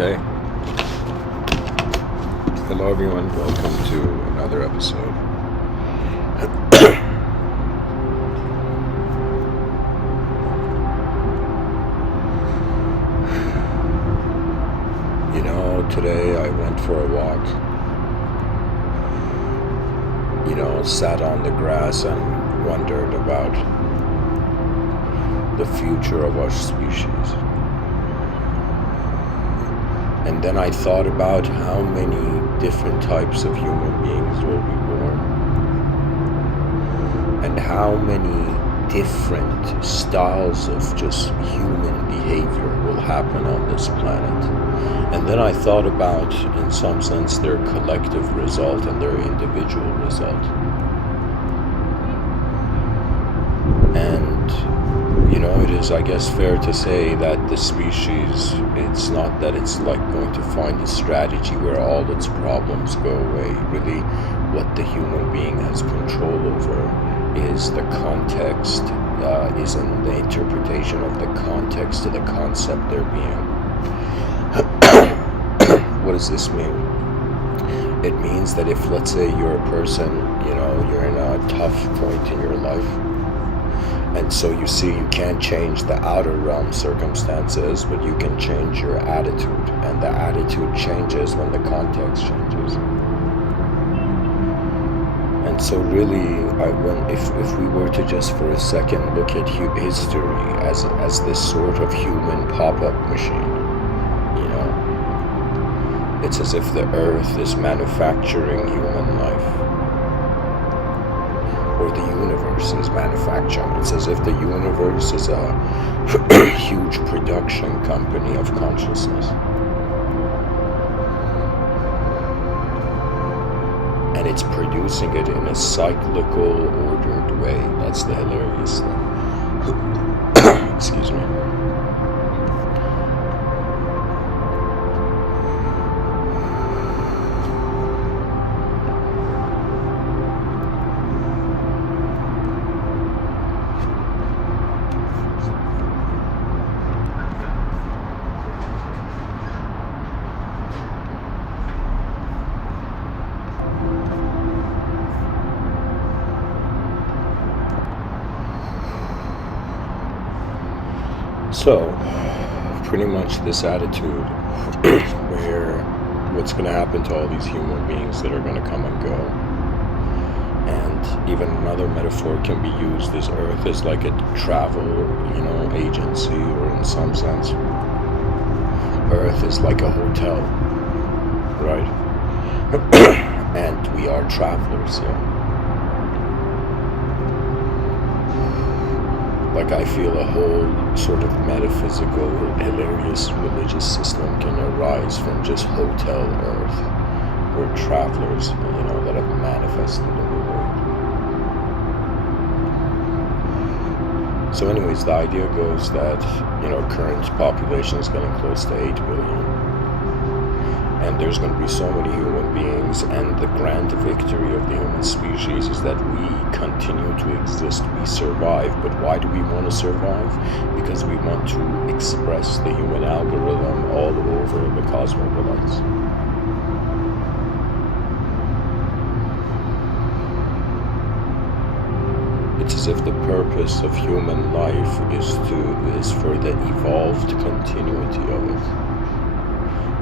Okay. Hello everyone, welcome to another episode. Today I went for a walk. Sat on the grass and wondered about the future of our species. And then I thought about how many different types of human beings will be born, and how many different styles of just human behavior will happen on this planet. And then I thought about, in some sense, their collective result and their individual result. And it is, I guess, fair to say that the species, it's not that it's like going to find a strategy where all its problems go away. Really, what the human being has control over is the context, is in the interpretation of the context to the concept they're being. What does this mean? It means that if, let's say, you're a person, you're in a tough point in your life, and so you see you can't change the outer realm circumstances, but you can change your attitude, and the attitude changes when the context changes. And so really, if we were to just for a second look at history as this sort of human pop-up machine, it's as if the earth is manufacturing human life, or the universe is manufacturing. It's as if the universe is a huge production company of consciousness. And it's producing it in a cyclical, ordered way. That's the hilarious thing. Excuse me. So, pretty much this attitude where what's going to happen to all these human beings that are going to come and go. And even another metaphor can be used, this earth is like a travel, agency, or in some sense, earth is like a hotel, right? And we are travelers here. Like, I feel a whole sort of metaphysical, hilarious religious system can arise from just hotel earth. We're travelers, that have manifested in the world. So anyways, the idea goes that, current population is getting close to 8 billion. And there's going to be so many human beings, and the grand victory of the human species is that we continue to exist, we survive. But why do we want to survive? Because we want to express the human algorithm all over the cosmogonites. It's as if the purpose of human life is for the evolved continuity of it.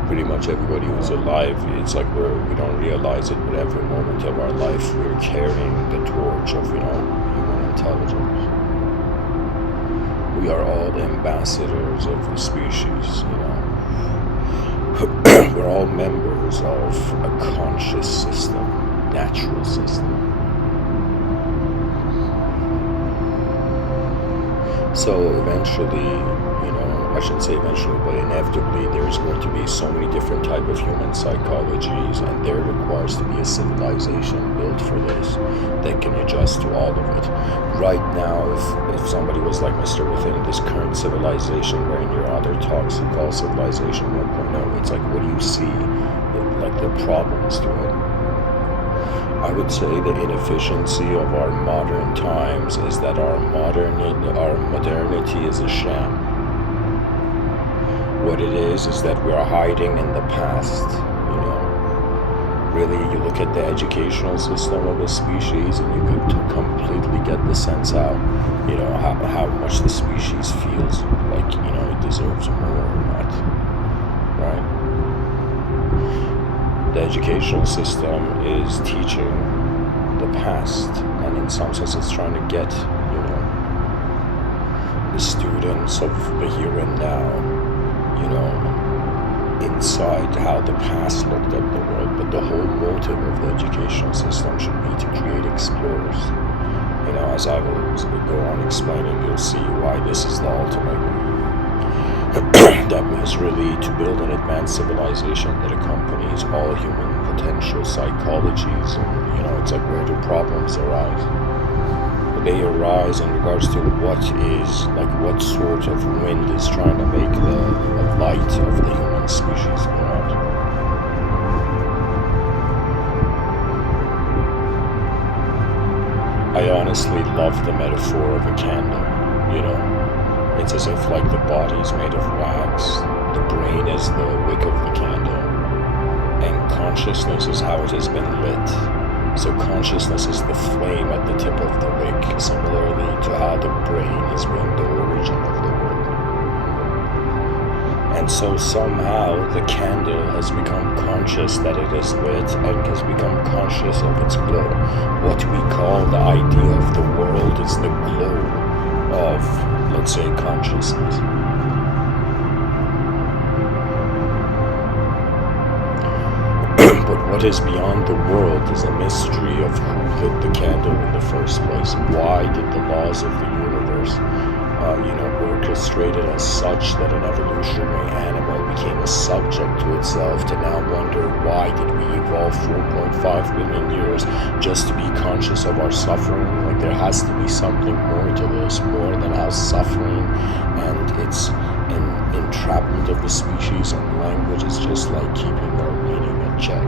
Pretty much everybody who's alive, it's like we don't realize it, but every moment of our life we're carrying the torch of human intelligence. We are all ambassadors of the species. We're all members of a conscious system, natural system. So eventually, I shouldn't say eventually, but inevitably, there's going to be so many different types of human psychologies, and there requires to be a civilization built for this that can adjust to all of it. Right now, if somebody was like Mr.Within, this current civilization, where in your other talks you call civilization 1.0, it's like, what do you see, like the problems to it? I would say the inefficiency of our modern times is that our modernity is a sham. What it is that we are hiding in the past, you know. Really, you look at the educational system of a species and you could completely get the sense how, you know, how much the species feels like, you know, it deserves more or not, right? The educational system is teaching the past, and in some sense it's trying to get, you know, the students of the here and now, you know, inside how the past looked at the world. But the whole motive of the educational system should be to create explorers. You know, as I will go on explaining, you'll see why this is the ultimate. That means really to build an advanced civilization that accompanies all human potential psychologies, and, you know, it's like, where do problems arise? They arise in regards to what is, like, what sort of wind is trying to make the light of the human species go out. I honestly love the metaphor of a candle, you know. It's as if, like, the body is made of wax, the brain is the wick of the candle, and consciousness is how it has been lit. So consciousness is the flame at the tip of the wick, similarly to how the brain is being the origin of the world. And so somehow the candle has become conscious that it is lit and has become conscious of its glow. What we call the idea of the world is the glow of, let's say, consciousness. But what is beyond the world is a mystery of who lit the candle in the first place. Why did the laws of the universe, you know, orchestrated as such that an evolutionary animal became a subject to itself, to now wonder why did we evolve 4.5 billion years just to be conscious of our suffering? Like, there has to be something more to this, more than our suffering and its entrapment of the species, and language is just like keeping our meaning in check.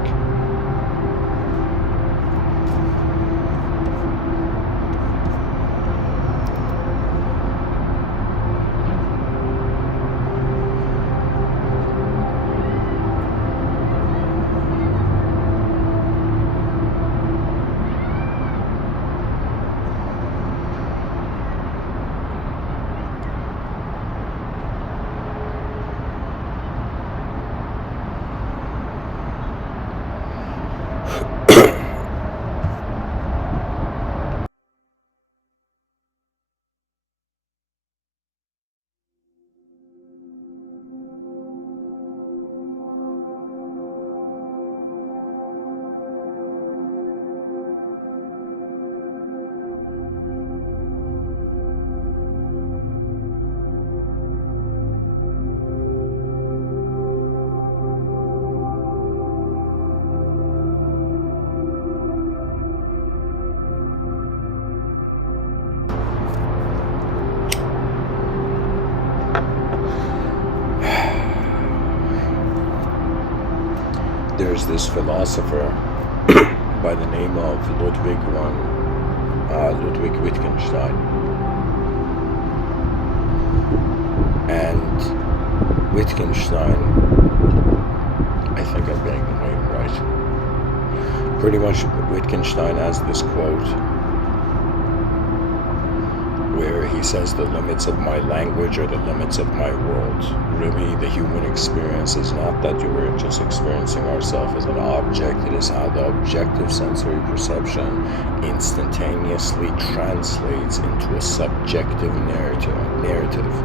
There's this philosopher by the name of Ludwig Wittgenstein, and Wittgenstein, I think I'm getting the name right. Pretty much Wittgenstein has this quote where he says, the limits of my language are the limits of my world. Really, the human experience is not that we're just experiencing ourselves as an object, it is how the objective sensory perception instantaneously translates into a subjective narrative.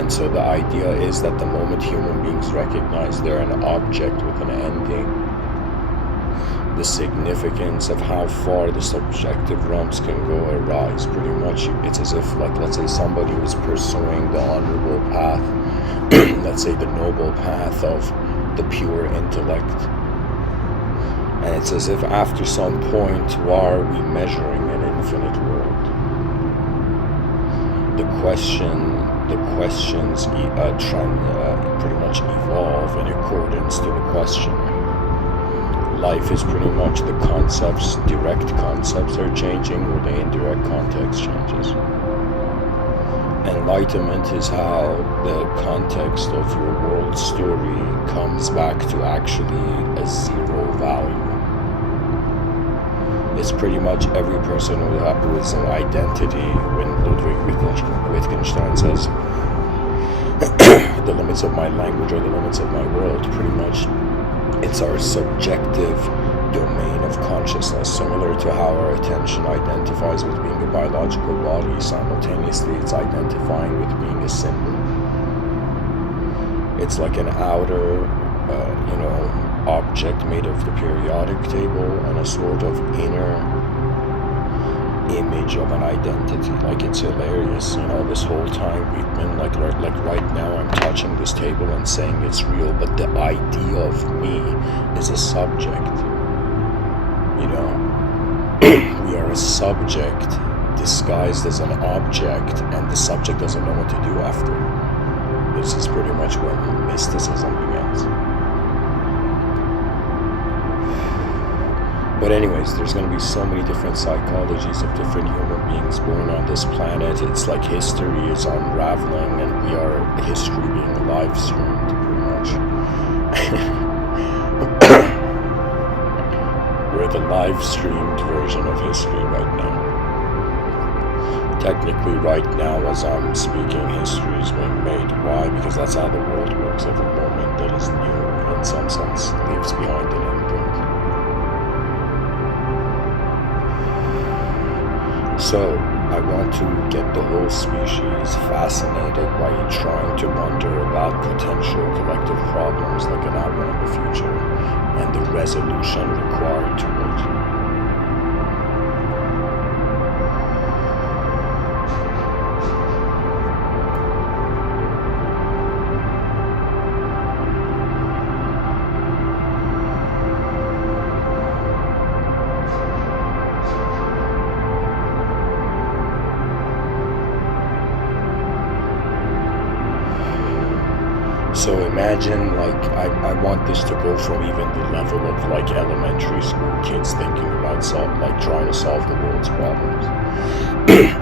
And so the idea is that the moment human beings recognize they're an object with an ending, the significance of how far the subjective realms can go arise. Pretty much, it's as if, like, let's say somebody was pursuing the honorable path, let's say the noble path of the pure intellect, and it's as if after some point, why are we measuring an infinite world? The questions pretty much evolve in accordance to the questioner. Life is pretty much the concepts, direct concepts are changing, or the indirect context changes. Enlightenment is how the context of your world story comes back to actually a zero value. It's pretty much every person who has an identity. When Ludwig Wittgenstein says the limits of my language are the limits of my world, pretty much it's our subjective domain of consciousness, similar to how our attention identifies with being a biological body. Simultaneously, it's identifying with being a symbol. It's like an outer, object made of the periodic table and a sort of inner image of an identity. Like, it's hilarious, this whole time we've been like right now I'm touching this table and saying it's real, but the idea of me is a subject. We are a subject disguised as an object, and the subject doesn't know what to do after. This is pretty much when mysticism begins. But anyways, there's going to be so many different psychologies of different human beings born on this planet. It's like history is unraveling, and we are history being live streamed, pretty much. We're the live streamed version of history right now. Technically, right now, as I'm speaking, history is being made. Why? Because that's how the world works. Every moment that is new, in some sense, leaves behind an imprint. So, I want to get the whole species fascinated by trying to wonder about potential collective problems like an outcome in the future and the resolution required to it. So imagine, I want this to go from even the level of elementary school kids thinking about trying to solve the world's problems.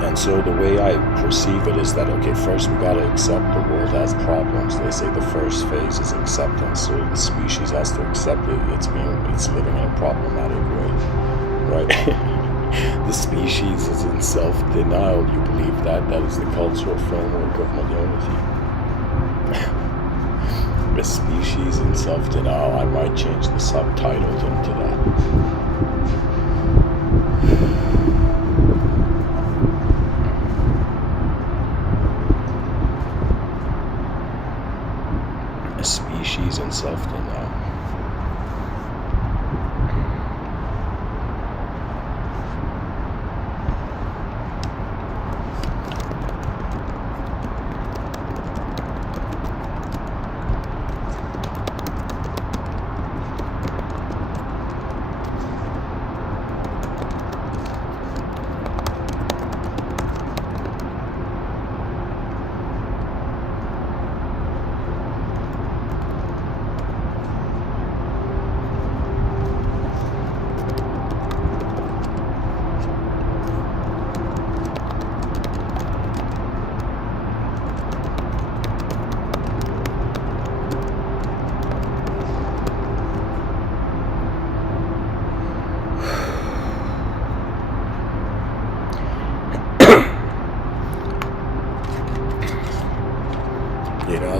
And so the way I perceive it is that, okay, first we gotta accept the world has problems. They say the first phase is acceptance, so the species has to accept it. It's living in a problematic way, right? The species is in self-denial. You believe that is the cultural framework of modernity. A species in self-denial. I might change the subtitle into that. A species in self-denial.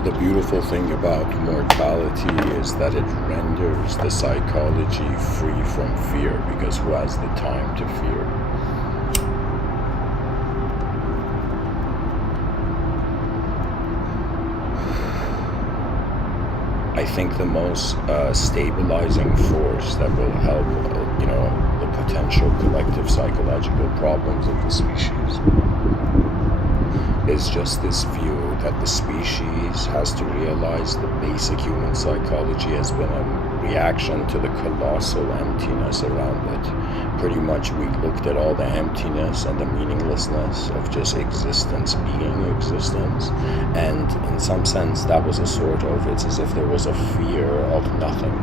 The beautiful thing about mortality is that it renders the psychology free from fear, because who has the time to fear? I think the most stabilizing force that will help, the potential collective psychological problems of the species is just this view that the species has to realize the basic human psychology has been a reaction to the colossal emptiness around it. Pretty much we looked at all the emptiness and the meaninglessness of just existence being existence, and in some sense that was it's as if there was a fear of nothing.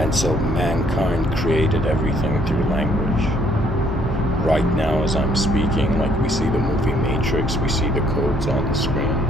And so mankind created everything through language. right now as I'm speaking, like we see the movie Matrix, we see the codes on the screen.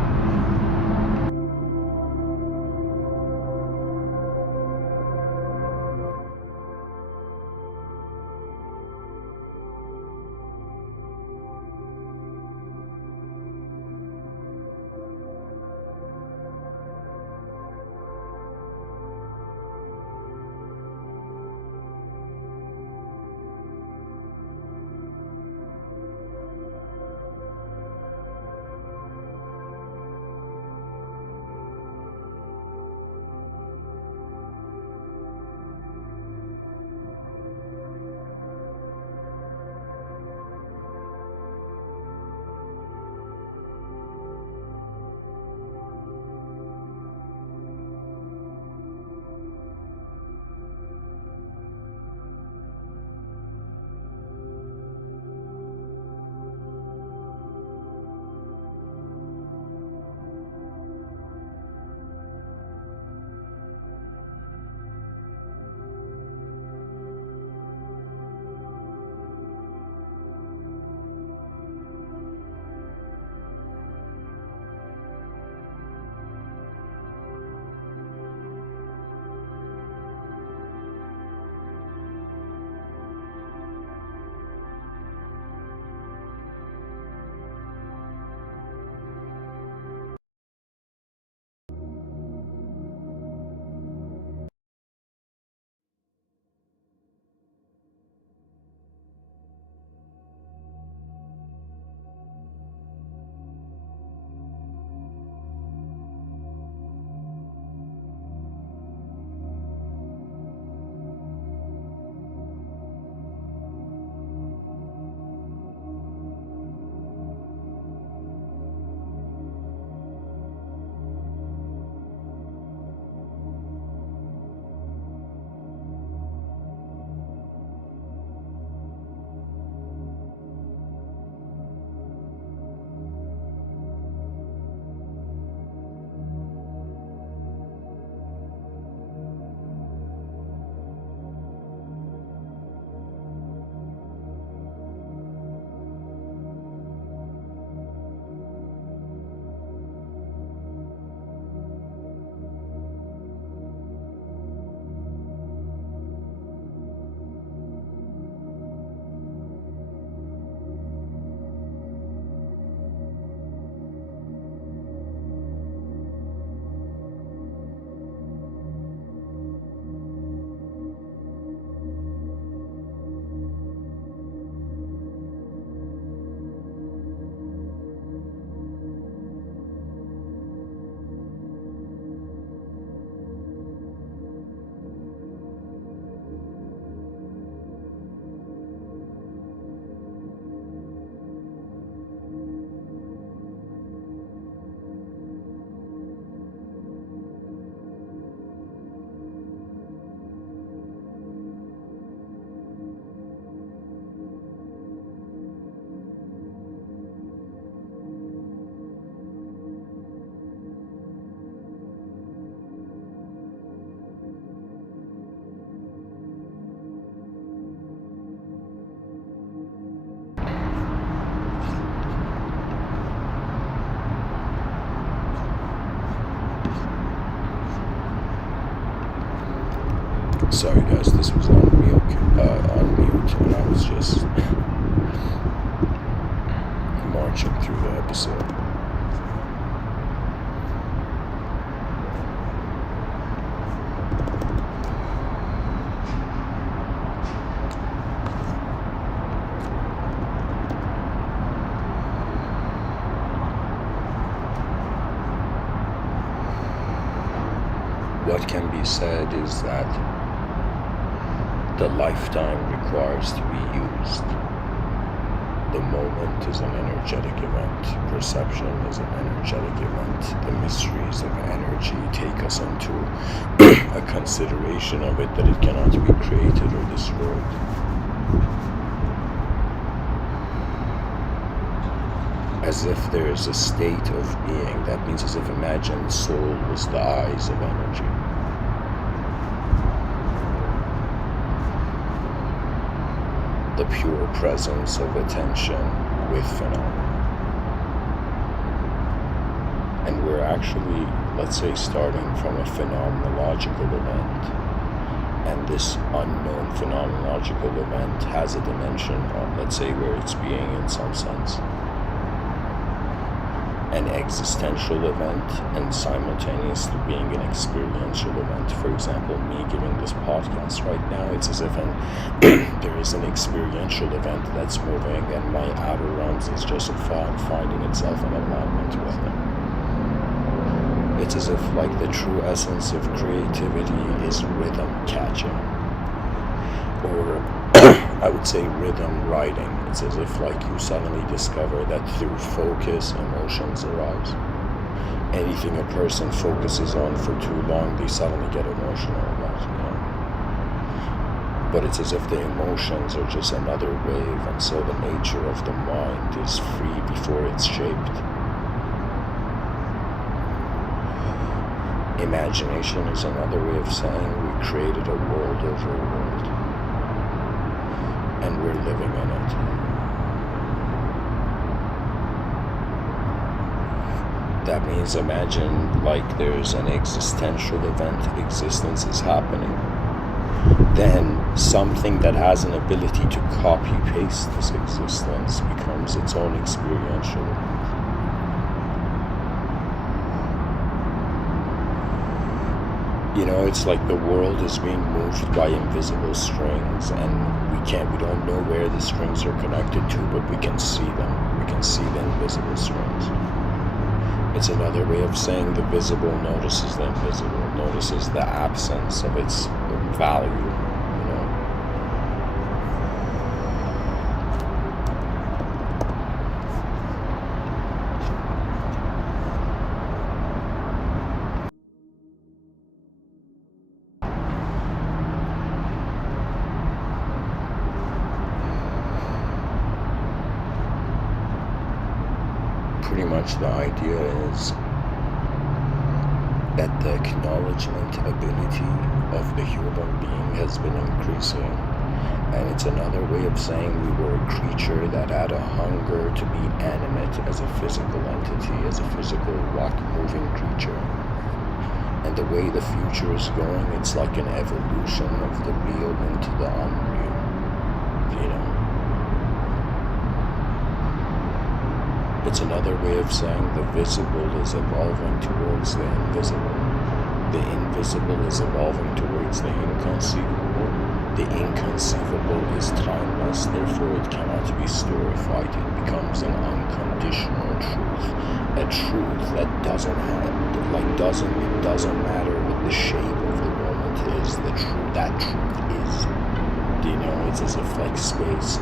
Sorry guys, this was on mute, and I was just marching through the episode. What can be said is that the lifetime requires to be used. The moment is an energetic event. Perception is an energetic event. The mysteries of energy take us into a consideration of it that it cannot be created or destroyed. As if there is a state of being. That means as if imagine soul was the eyes of energy. the pure presence of attention with phenomena. And we're actually, let's say, starting from a phenomenological event, and this unknown phenomenological event has a dimension of, let's say, where it's being in some sense an existential event and simultaneously being an experiential event. For example, me giving this podcast right now, it's as if there is an experiential event that's moving, and my outer realms is just a thought finding itself in alignment with it. It's as if like the true essence of creativity is rhythm catching, or I would say rhythm writing. It's as if like you suddenly discover that through focus, emotions arise. Anything a person focuses on for too long, they suddenly get emotional about, But it's as if the emotions are just another wave, and so the nature of the mind is free before it's shaped. Imagination is another way of saying we created a world over a world, and we're living in it. That means imagine like there's an existential event, existence is happening. Then something that has an ability to copy-paste this existence becomes its own experiential event. It's like the world is being moved by invisible strings, and we don't know where the strings are connected to, but we can see them. We can see the invisible strings. It's another way of saying the visible notices the invisible, notices the absence of its value, Pretty much the idea is that the acknowledgement ability of the human being has been increasing, and it's another way of saying we were a creature that had a hunger to be animate as a physical entity, as a physical moving creature. And the way the future is going, it's like an evolution of the real into the unreal, It's another way of saying the visible is evolving towards the invisible. The invisible is evolving towards the inconceivable. The inconceivable is timeless, therefore it cannot be storified. It becomes an unconditional truth. A truth that it doesn't matter what the shape of the moment is, that truth is. It's as if like space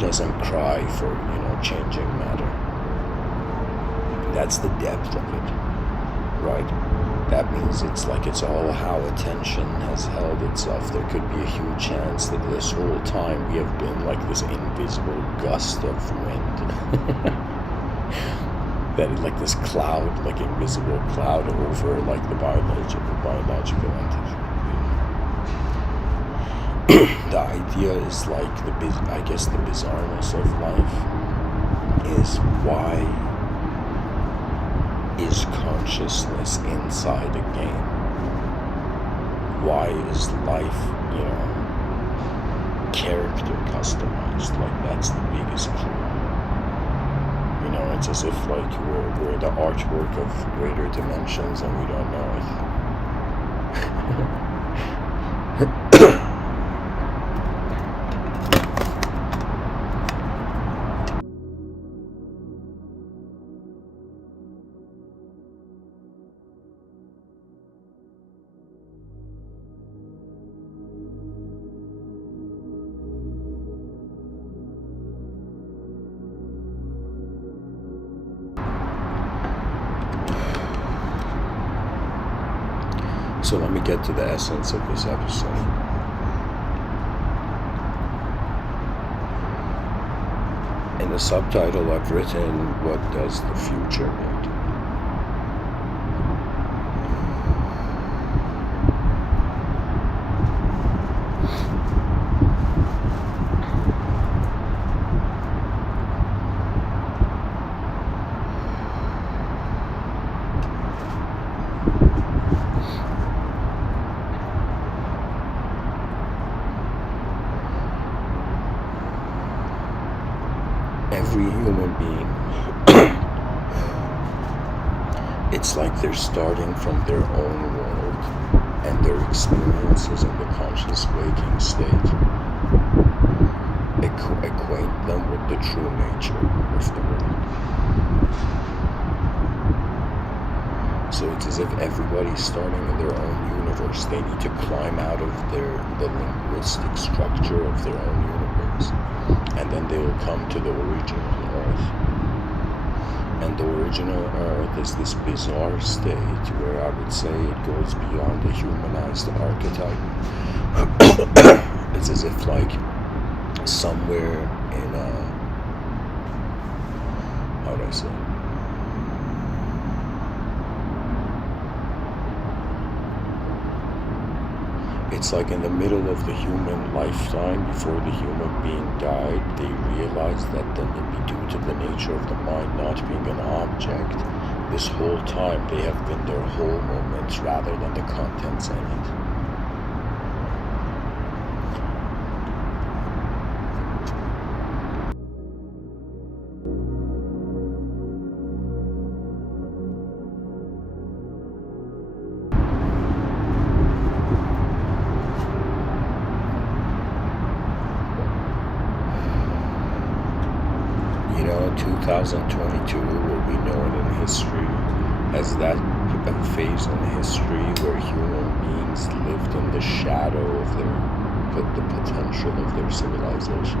doesn't cry for, changing matter. That's the depth of it, right? That means it's all how attention has held itself. There could be a huge chance that this whole time we have been like this invisible gust of wind. That is like this cloud, like invisible cloud over like the biological entity. The idea is like the bizarreness of life is why is consciousness inside a game? Why is life, character customized? Like that's the biggest clue. It's as if like we're the artwork of greater dimensions and we don't know it. So let me get to the essence of this episode. In the subtitle I've written, what does the future need? It's like they're starting from their own world and their experiences in the conscious waking state equate them with the true nature of the world. So it's as if everybody's starting in their own universe. They need to climb out of the linguistic structure of their own universe, and then they will come to the original Earth. And the original Earth is this bizarre state where I would say it goes beyond the humanized archetype. It's as if like somewhere in how would I say? It's like in the middle of the human lifetime, before the human being died, they realized that then due to the nature of the mind not being an object, this whole time they have been their whole moments rather than the contents in it. You know, 2022 will be known in history as that phase in history where human beings lived in the shadow of the potential of their civilization.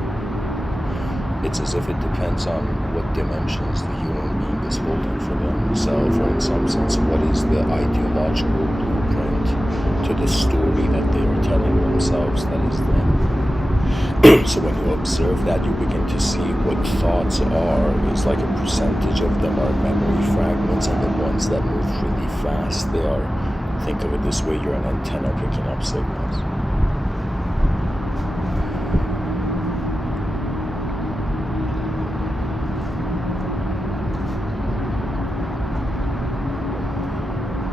It's as if it depends on what dimensions the human being is holding for themselves, or in some sense, what is the ideological blueprint to the story that they are telling themselves that is them. So when you observe that, you begin to see what thoughts are. It's like a percentage of them are memory fragments, and the ones that move really fast, they are, think of it this way, you're an antenna picking up signals.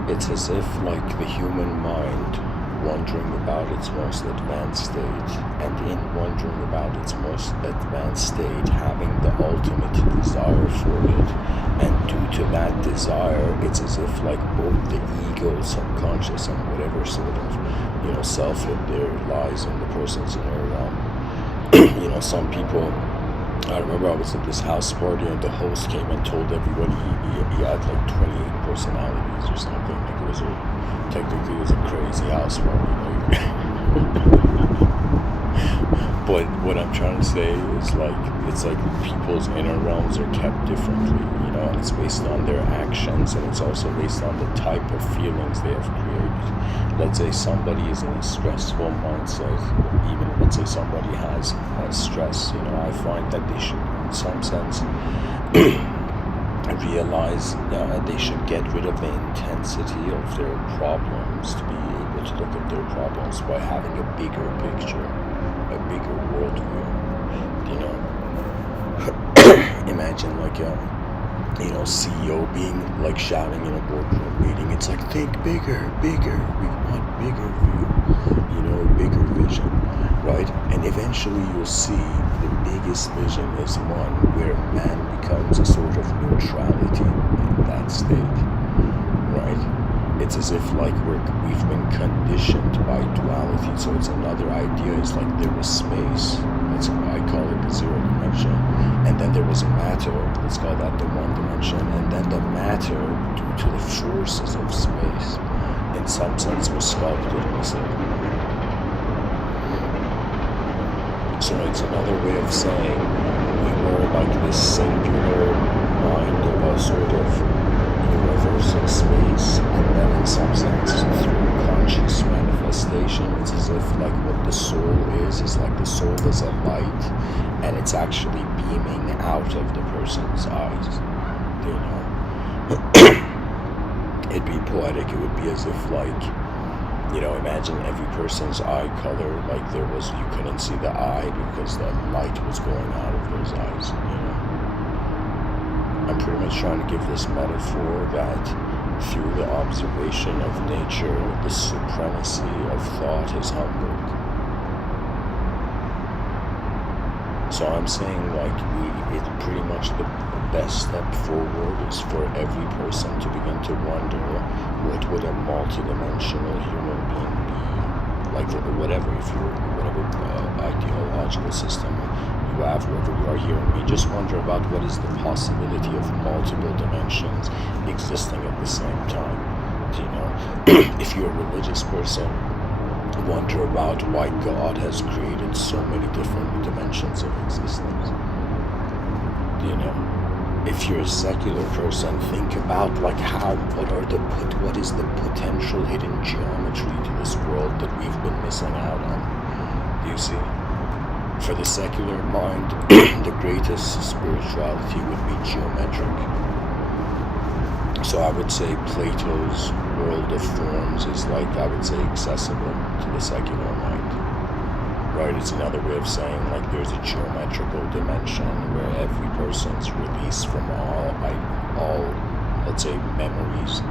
It's as if like the human mind wondering about its most advanced state, and in wondering about its most advanced state having the ultimate desire for it, and due to that desire, it's as if like both the ego, subconscious, and whatever sort of, you know, selfhood there lies in the person's inner realm. You know, some people, I remember I was at this house party and the host came and told everybody he had like 28 personalities or something. Like technically it was a crazy house party. But what I'm trying to say is like, it's like people's inner realms are kept differently, you know, and it's based on their actions, and it's also based on the type of feelings they have created. Let's say somebody is in a stressful mindset, even let's say somebody has stress, you know, I find that they should, in some sense, realize they should get rid of the intensity of their problems to be able to look at their problems by having a bigger picture, a bigger worldview. You know, imagine like a CEO being like shouting in a boardroom meeting. It's like, think bigger, bigger. We want bigger view, you know, bigger vision, right? And eventually you'll see the biggest vision is one where man becomes a sort of neutrality in that state, right? It's as if like we've been conditioned by duality. So it's another idea. It's like there was space. I call it the zero dimension, and then there was matter. Let's call that the one dimension, and then the matter, due to the forces of space, in some sense, was sculpted in a circle. So it's another way of saying we were like this singular mind of a sort of universal space, and then in some sense through conscious manifestation, it's as if like what the soul is like the soul is a light, and it's actually beaming out of the person's eyes, you know. It'd be poetic. It would be as if like, you know, imagine every person's eye color, like you couldn't see the eye because the light was going out of those eyes, you know. I'm pretty much trying to give this metaphor that through the observation of nature, the supremacy of thought is humbled. So I'm saying like it's pretty much the best step forward is for every person to begin to what would a multidimensional human being be? Like, whatever, if you're, whatever ideological system you have, wherever you are hearing me, just wonder about what is the possibility of multiple dimensions existing at the same time. You know, if you're a religious person, wonder about why God has created so many different dimensions of existence. You know, if you're a secular person, think about like what is the potential hidden geometry to this world that we've been missing out on. You see, for the secular mind, the greatest spirituality would be geometric. So I would say Plato's world of forms is like, I would say, accessible to the secular mind. Right? It's another way of saying like there's a geometrical dimension where every person's released from all let's say memories,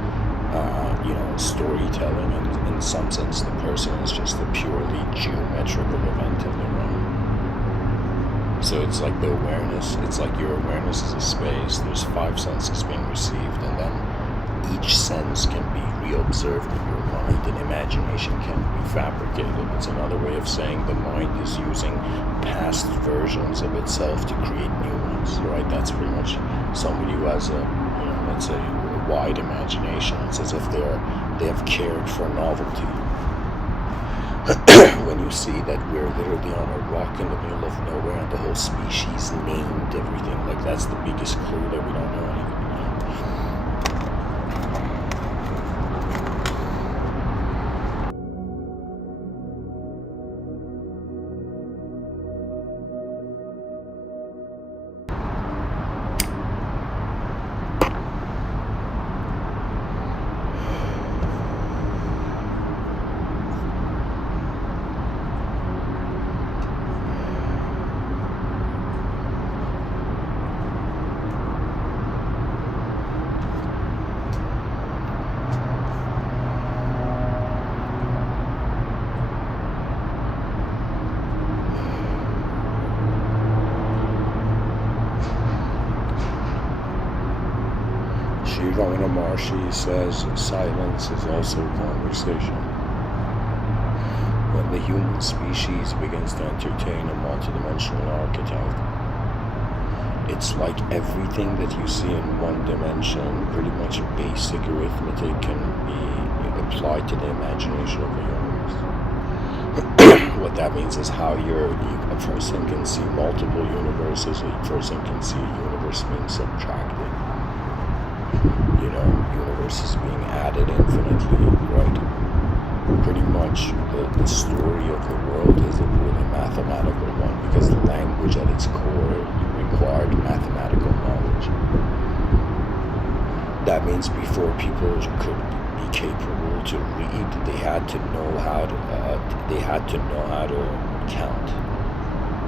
you know, storytelling, and in some sense the person is just a purely geometrical event in the realm. So it's like the awareness, it's like your awareness is a space, there's 5 senses being received, and then each sense can be reobserved in your mind, and imagination can be fabricated. It's another way of saying the mind is using past versions of itself to create new ones, right? That's pretty much somebody who has a, you know, let's say, a wide imagination. It's as if they have cared for novelty. When you see that we're literally on a rock in the middle of nowhere and the whole species named everything, like that's the biggest clue that we don't know anything. Ramana Maharshi says silence is also conversation. When the human species begins to entertain a multidimensional archetype, it's like everything that you see in one dimension, pretty much basic arithmetic, can be applied to the imagination of the universe. What that means is how a person can see multiple universes, a person can see a universe being subtracted. You know, universes being added infinitely, right? Pretty much the story of the world is a really mathematical one, because the language at its core required mathematical knowledge. That means before people could be capable to read, they had to know how to count.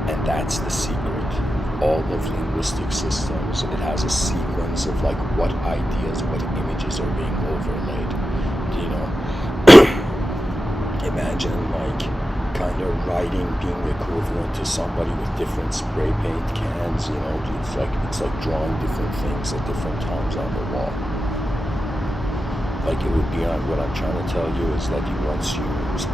And that's the secret. All of linguistic systems, it has a sequence of like what ideas, what images are being overlaid. You know, imagine like kind of writing being equivalent to somebody with different spray paint cans. You know, it's like drawing different things at different times on the wall. Like it would be on, what I'm trying to tell you is that once you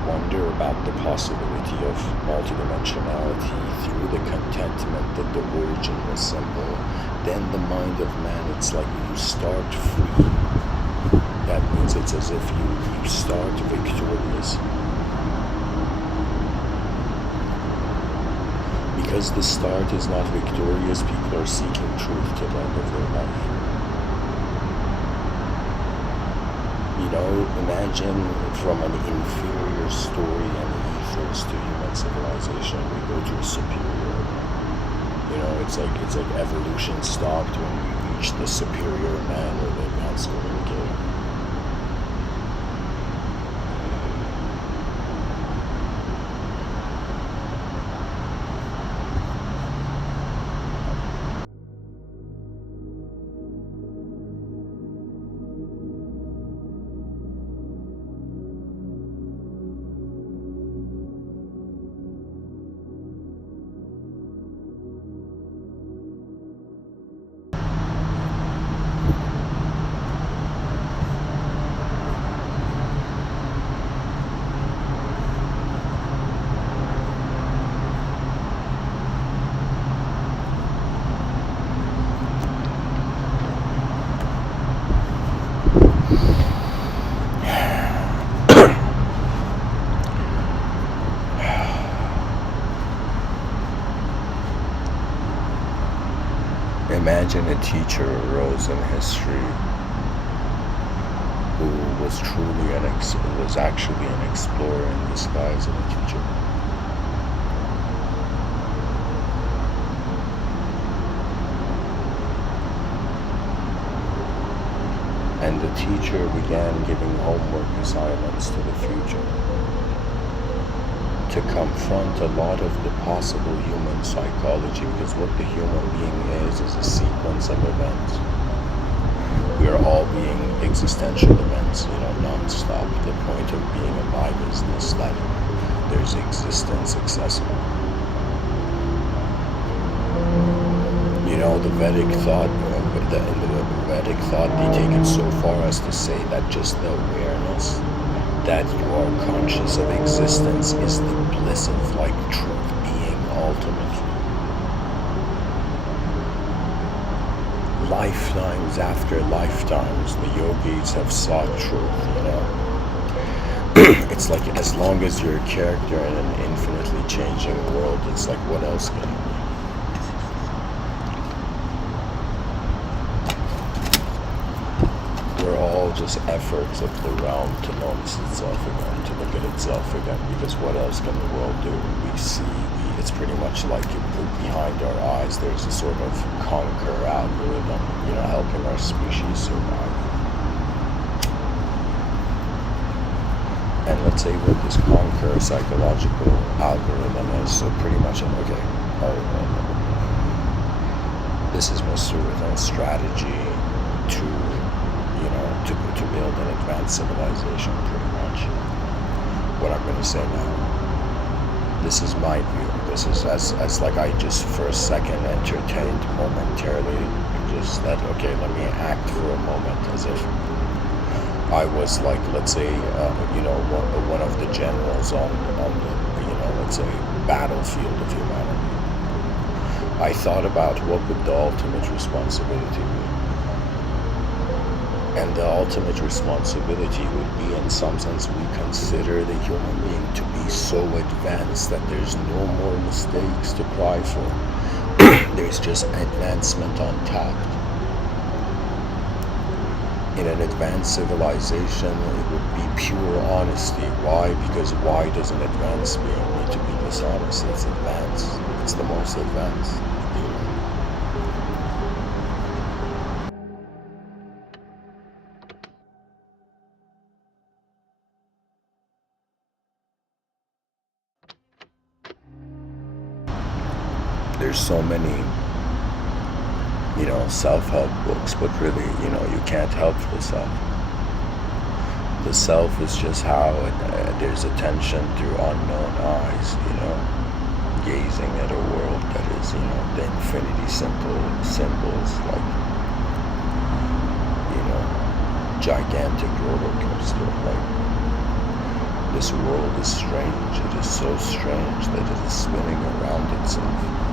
wonder about the possibility of multidimensionality through the contentment that the origin was simple, then the mind of man, it's like you start free. That means it's as if you start victorious. Because the start is not victorious, people are seeking truth to the end of their life. You know, imagine from an inferior story and ethos to human civilization, we go to a superior. You know, it's like evolution stopped when we reached the superior man or the advanced communicator. Imagine a teacher arose in history who was truly was actually an explorer in disguise of a teacher. And the teacher began giving homework assignments to the future to confront a lot of the possible human psychology, because what the human being is a sequence of events. We are all being existential events, non-stop. The point of being alive is this, that there's existence accessible. The Vedic thought, they take it so far as to say that just the awareness that you are conscious of existence is the bliss of truth being ultimately. Lifetimes after lifetimes, the yogis have sought truth, It's like, as long as you're a character in an infinitely changing world, it's like, what else can you? We're all just efforts of the realm to notice itself again, to look at itself again, because what else can the world do? We see, it's pretty much like behind our eyes there's a sort of conquer algorithm, helping our species survive. And let's say what this conquer psychological algorithm is, so pretty much, this is Mr. Within's strategy to build an advanced civilization, pretty much. What I'm going to say now, this is my view. This is as like I just for a second entertained momentarily, just that, okay, let me act for a moment as if I was like, let's say, one of the generals on the, let's say, battlefield of humanity. I thought about what would the ultimate responsibility be. And the ultimate responsibility would be, in some sense, we consider the human being to be so advanced that there's no more mistakes to cry for. There's just advancement on tact. In an advanced civilization, it would be pure honesty. Why? Because why does an advanced being need to be dishonest? It's advanced. It's the most advanced. There's so many, self-help books, but really, you can't help the self. The self is just how there's attention through unknown eyes, gazing at a world that is, the infinity symbols, like, gigantic roller coaster. Like, this world is strange. It is so strange that it is spinning around itself.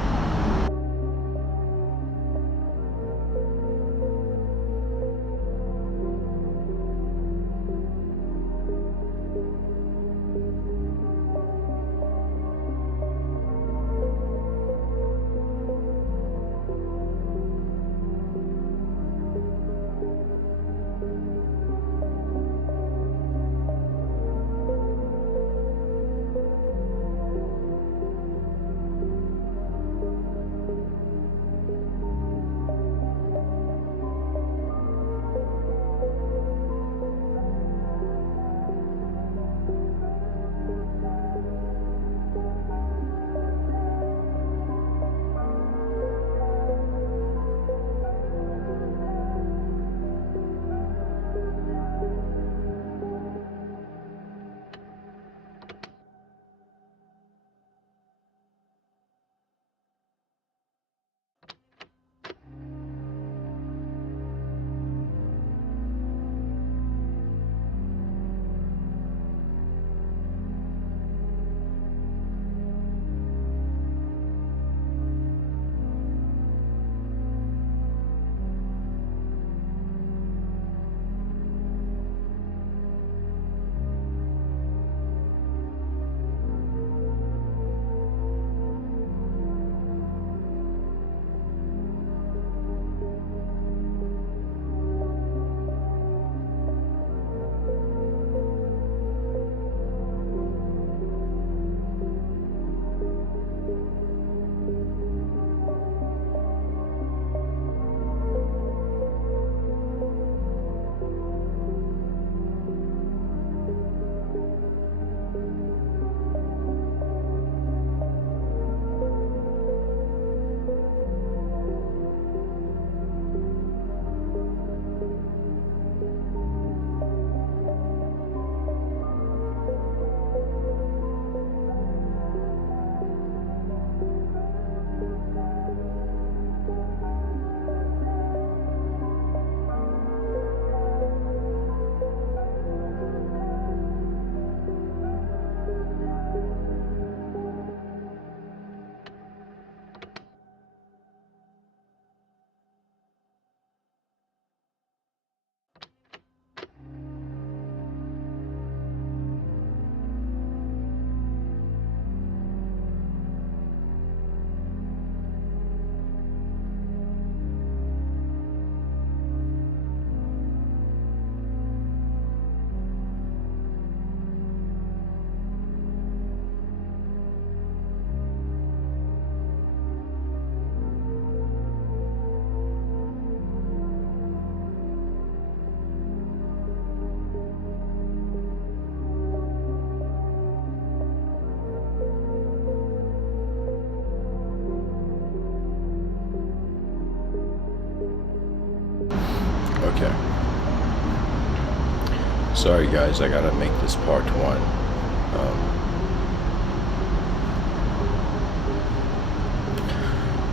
Sorry guys, I gotta make this part one.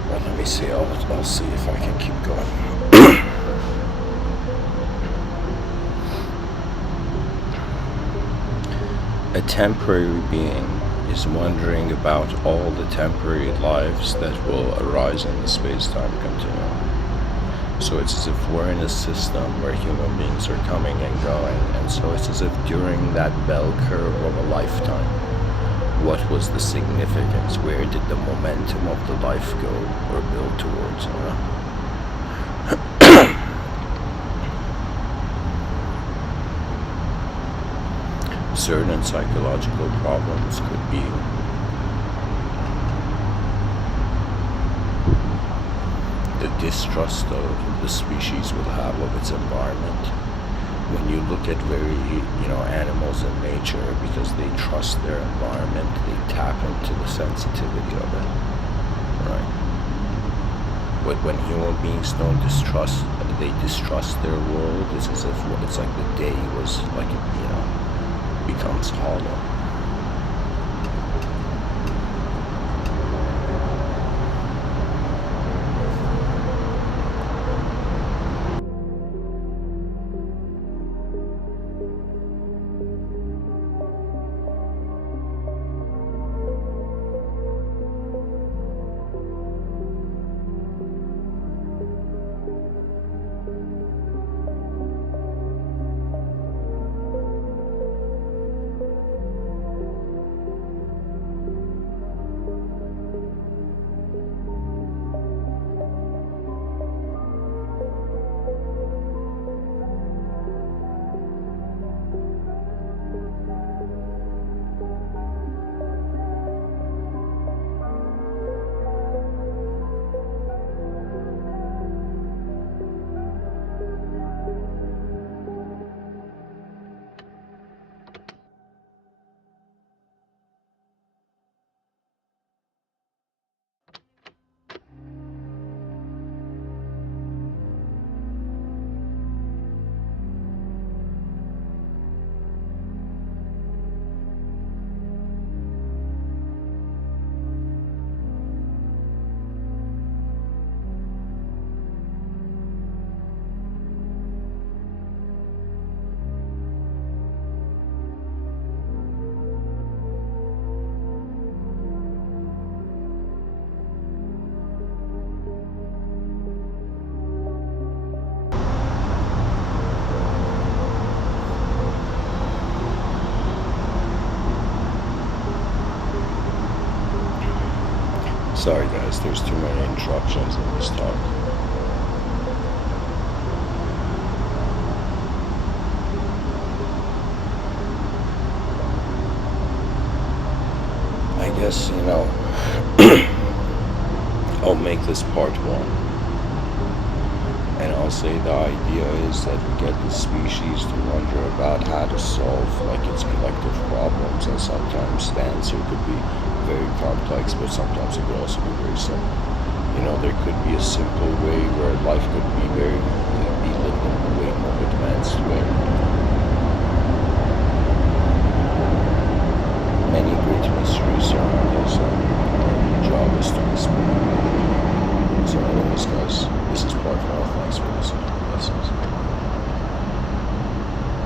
Well, let me see. I'll see if I can keep going. A temporary being is wondering about all the temporary lives that will arise in the space-time continuum. So it's as if we're in a system where human beings are coming and going, and so it's as if during that bell curve of a lifetime, what was the significance? Where did the momentum of the life go or build towards? Certain psychological problems could be the distrust of the species will have of its environment. When you look at animals in nature, because they trust their environment, they tap into the sensitivity of it, right? But when human beings don't distrust, they distrust their world. It's as if it's like the day was like, becomes hollow. Sorry guys, there's too many interruptions in this talk. I guess, I'll make this part one. And I'll say the idea is that we get the species to wonder about how to solve its collective problems, and sometimes the answer could be very complex, but sometimes it could also be very simple. There could be a simple way where life could be lived in a way more advanced way.